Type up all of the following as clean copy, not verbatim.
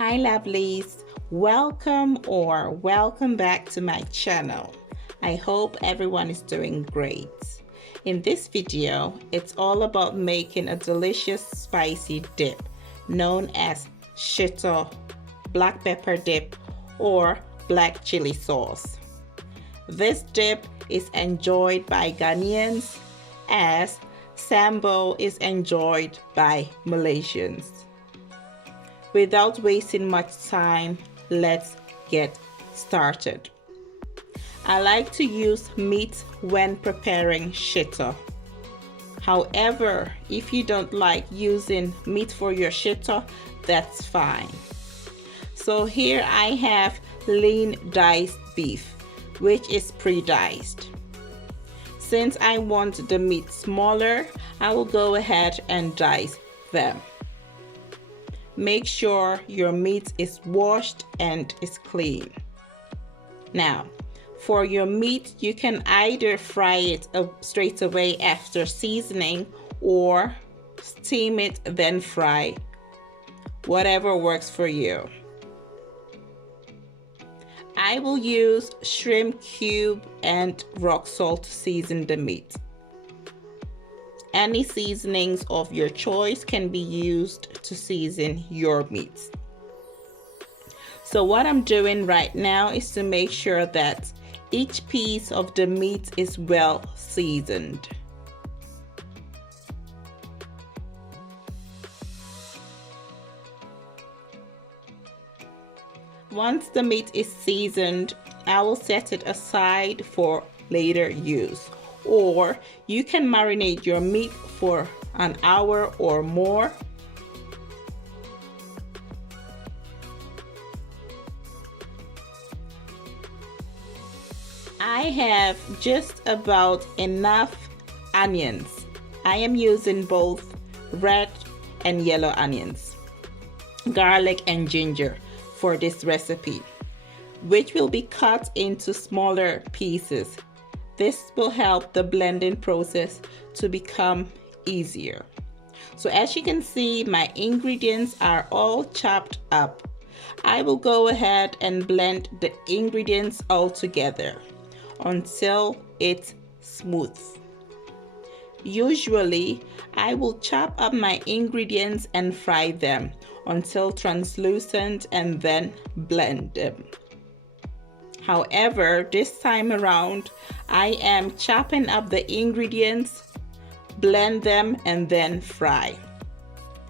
Hi lovelies, welcome back to my channel. I hope everyone is doing great. In this video, it's all about making a delicious spicy dip known as Shito, black pepper dip, or black chili sauce. This dip is enjoyed by Ghanaians as Sambo is enjoyed by Malaysians. Without wasting much time, let's get started. I like to use meat when preparing shito. However, if you don't like using meat for your shito, that's fine. So here I have lean diced beef, which is pre-diced. Since I want the meat smaller, I will go ahead and dice them. Make sure your meat is washed and is clean. Now, for your meat, you can either fry it straight away after seasoning or steam it then fry. Whatever works for you. I will use shrimp cube and rock salt to season the meat. Any seasonings of your choice can be used to season your meat. So what I'm doing right now is to make sure that each piece of the meat is well seasoned. Once the meat is seasoned, I will set it aside for later use. Or you can marinate your meat for an hour or more. I have just about enough onions. I am using both red and yellow onions, garlic and ginger for this recipe, which will be cut into smaller pieces. This will help the blending process to become easier. So as you can see, my ingredients are all chopped up. I will go ahead and blend the ingredients all together until it's smooth. Usually, I will chop up my ingredients and fry them until translucent and then blend them. However, this time around, I am chopping up the ingredients, blend them, and then fry.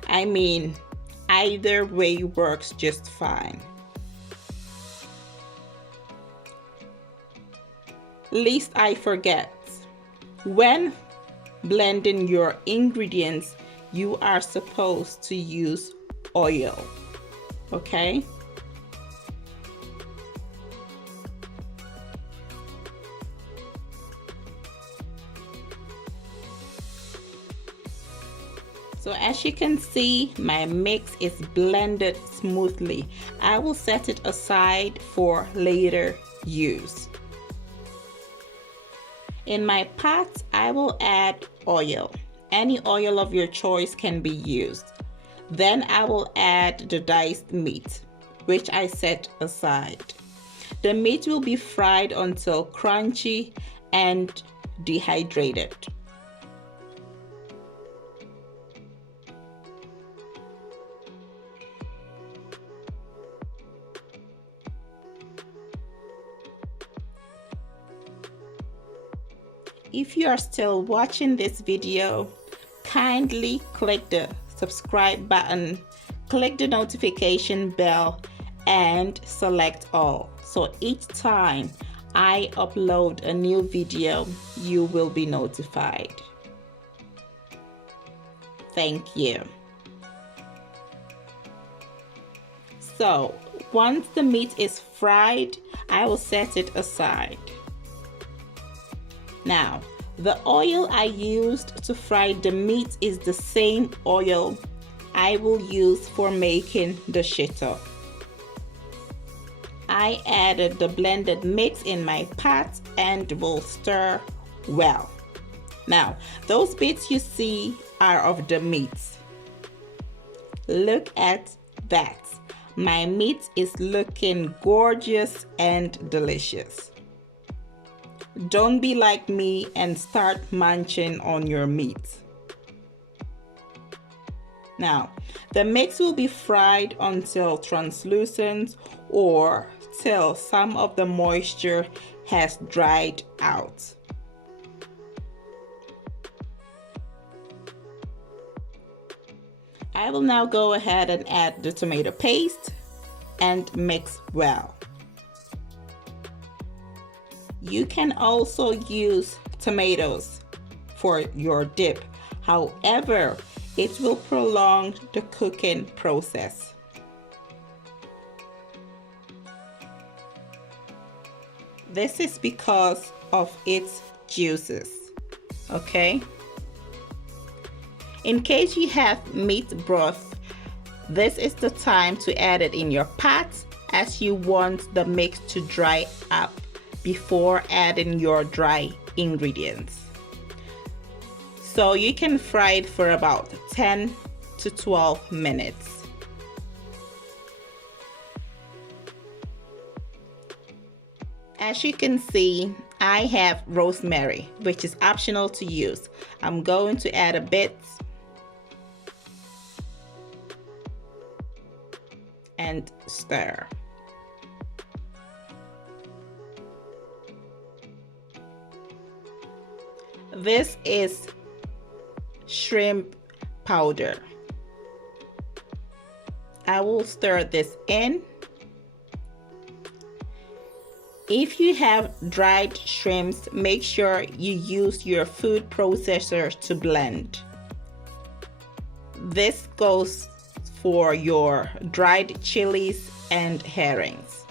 I mean, either way works just fine. Lest I forget, when blending your ingredients, you are supposed to use oil, okay? So as you can see, my mix is blended smoothly. I will set it aside for later use. In my pot, I will add oil. Any oil of your choice can be used. Then I will add the diced meat, which I set aside. The meat will be fried until crunchy and dehydrated. If you are still watching this video, kindly click the subscribe button, click the notification bell, and select all. So each time I upload a new video, you will be notified. Thank you. So once the meat is fried, I will set it aside. Now, the oil I used to fry the meat is the same oil I will use for making the shito. I added the blended mix in my pot and will stir well. Now, those bits you see are of the meat. Look at that. My meat is looking gorgeous and delicious. Don't be like me and start munching on your meat. Now, the mix will be fried until translucent or till some of the moisture has dried out. I will now go ahead and add the tomato paste and mix well. You can also use tomatoes for your dip. However, it will prolong the cooking process. This is because of its juices, okay? In case you have meat broth, this is the time to add it in your pot, as you want the mix to dry up before adding your dry ingredients. So you can fry it for about 10 to 12 minutes. As you can see, I have rosemary, which is optional to use. I'm going to add a bit and stir. This is shrimp powder. I will stir this in. If you have dried shrimps, make sure you use your food processor to blend. This goes for your dried chilies and herrings.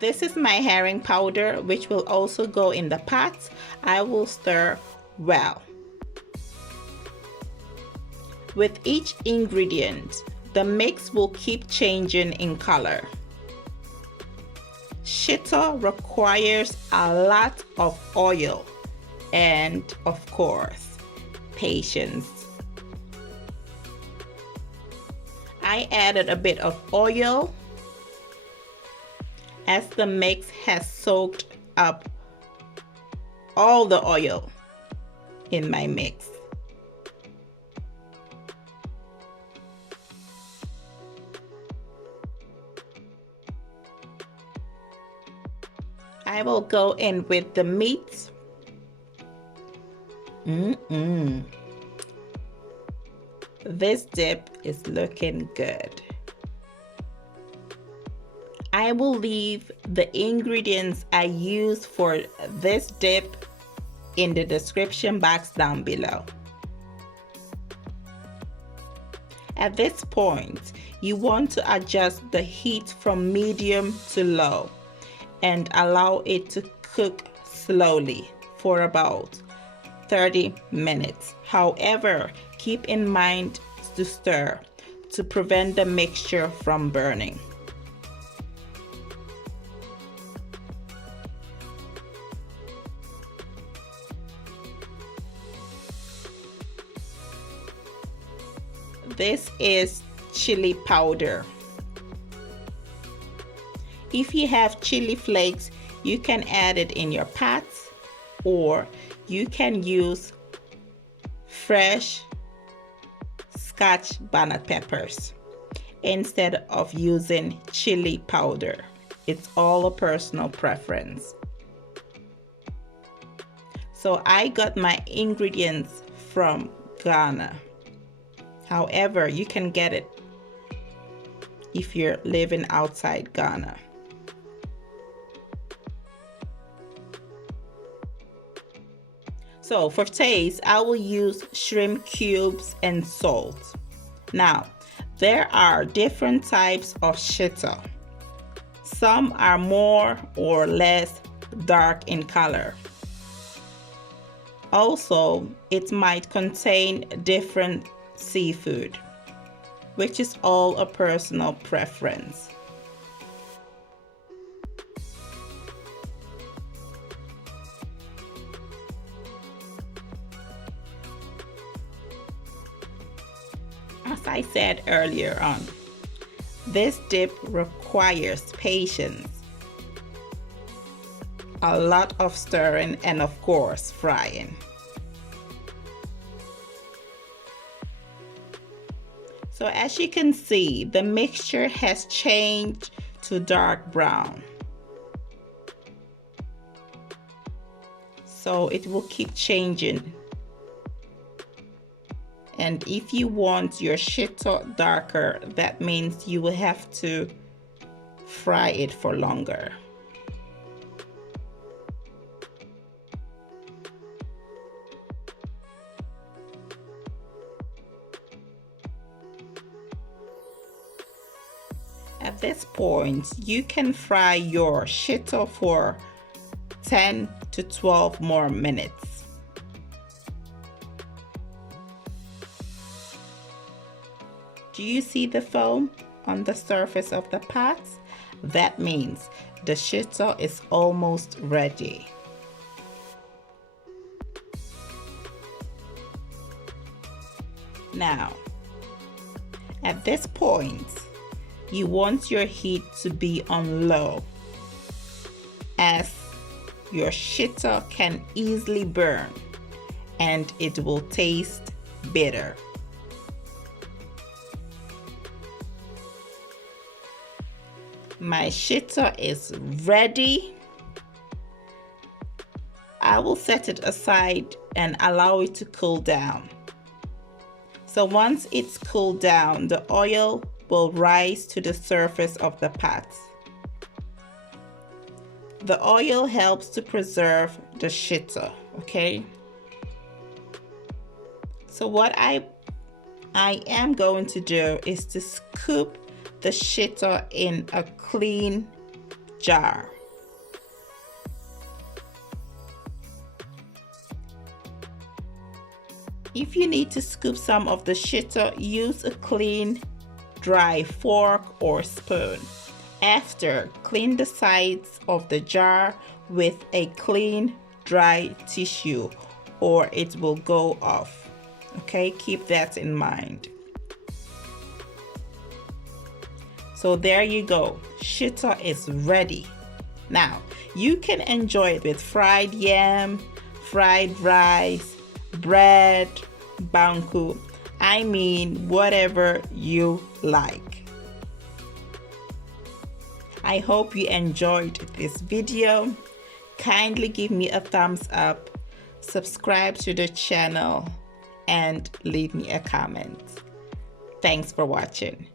This is my herring powder, which will also go in the pot. I will stir well. With each ingredient, the mix will keep changing in color. Shito requires a lot of oil and, of course, patience. I added a bit of oil as the mix has soaked up all the oil in my mix. I will go in with the meat. This dip is looking good. I will leave the ingredients I use for this dip in the description box down below. At this point, you want to adjust the heat from medium to low and allow it to cook slowly for about 30 minutes. However, keep in mind to stir to prevent the mixture from burning. This is chili powder. If you have chili flakes, you can add it in your pots, or you can use fresh Scotch bonnet peppers instead of using chili powder. It's all a personal preference. So I got my ingredients from Ghana. However, you can get it if you're living outside Ghana. So for taste, I will use shrimp cubes and salt. Now, there are different types of shito. Some are more or less dark in color. Also, it might contain different seafood, which is all a personal preference. As I said earlier on, this dip requires patience, a lot of stirring, and of course frying. So as you can see, the mixture has changed to dark brown. So it will keep changing. And if you want your shito darker, that means you will have to fry it for longer. At this point, you can fry your shito for 10 to 12 more minutes. Do you see the foam on the surface of the pot? That means the shito is almost ready. Now, at this point, you want your heat to be on low, as your shito can easily burn and it will taste bitter. My shito is ready. I will set it aside and allow it to cool down. So once it's cooled down, the oil will rise to the surface of the pot. The oil helps to preserve the shito, okay? So what I am going to do is to scoop the shito in a clean jar. If you need to scoop some of the shito, use a clean, dry fork or spoon. After, clean the sides of the jar with a clean, dry tissue or it will go off. Okay, keep that in mind. So there you go, shito is ready. Now, you can enjoy it with fried yam, fried rice, bread, banku. I mean, whatever you like. I hope you enjoyed this video. Kindly give me a thumbs up, subscribe to the channel, and leave me a comment. Thanks for watching.